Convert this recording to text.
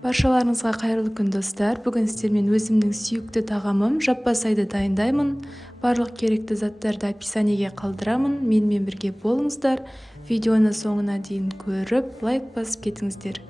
Баршаларыңызға қайырлы күн достар. Бүгін сіздермен өзімнің сүйікті тағамым жаппасайды дайындаймын. Барлық керекті заттарды описаниеге қалдырамын. Менімен бірге болыңыздар. Видеоны соңына дейін көріп, лайк басып кетіңіздер.